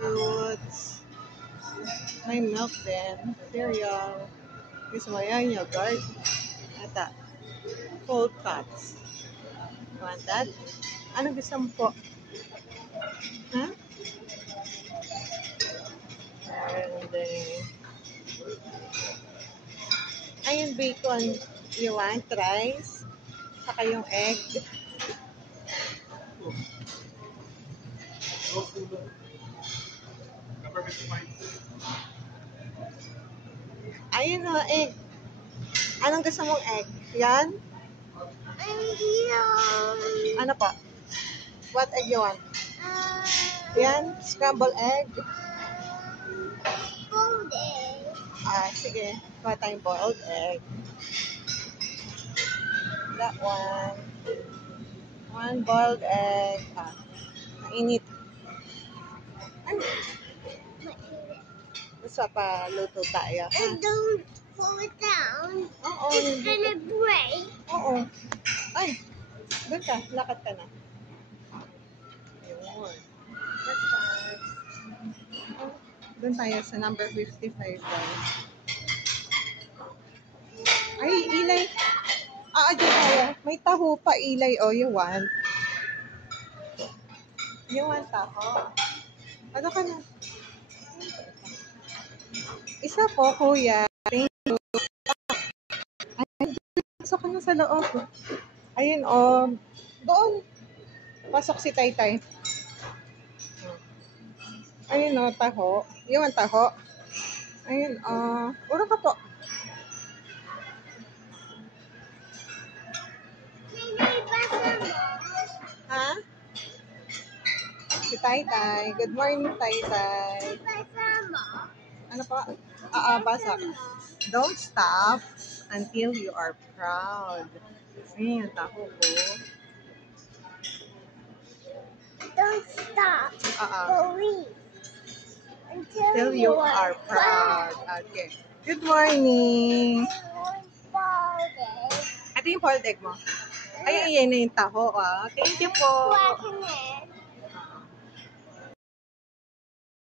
fruits. May milk din. Cereal. Gusto mo yan, yogurt. Ito. Cold cuts. Want that? Ano gusto mo po? Ha? And then, ayun, bacon. You want rice? Saka yung egg. Ayun o, egg. Anong gusto mong egg? Yan? Ano pa? What egg you want? Yan? Scrambled egg? Boiled egg. Sige. Kuha tayong boiled egg. That one. One boiled egg. Mainit. Gusto pa luto tayo. And don't pull it down. Oo. It's gonna break. Oo. Ay. Doon ka. Lakad ka na. Ayun. Breakfast. Doon tayo sa number 55. Guys. Ay, ilay. Diyan tayo. May taho pa, ilay. You want? You want taho? Ano ka na? Isa po, kuya. Thank you. Ay, pasok ka na sa loob. Ayun, doon. Pasok si Taytay. Ayun, taho. You want taho? Ayun, uro ka po. Ha? Si Taytay. Good morning, Taytay. Ano pa? Basa ka. Don't stop until you are proud. Ayun, taho ko. Don't stop. Believe. Until you are proud. Okay. Good morning. Ito yung boiled egg mo. Ay, na yung taho. Thank you po.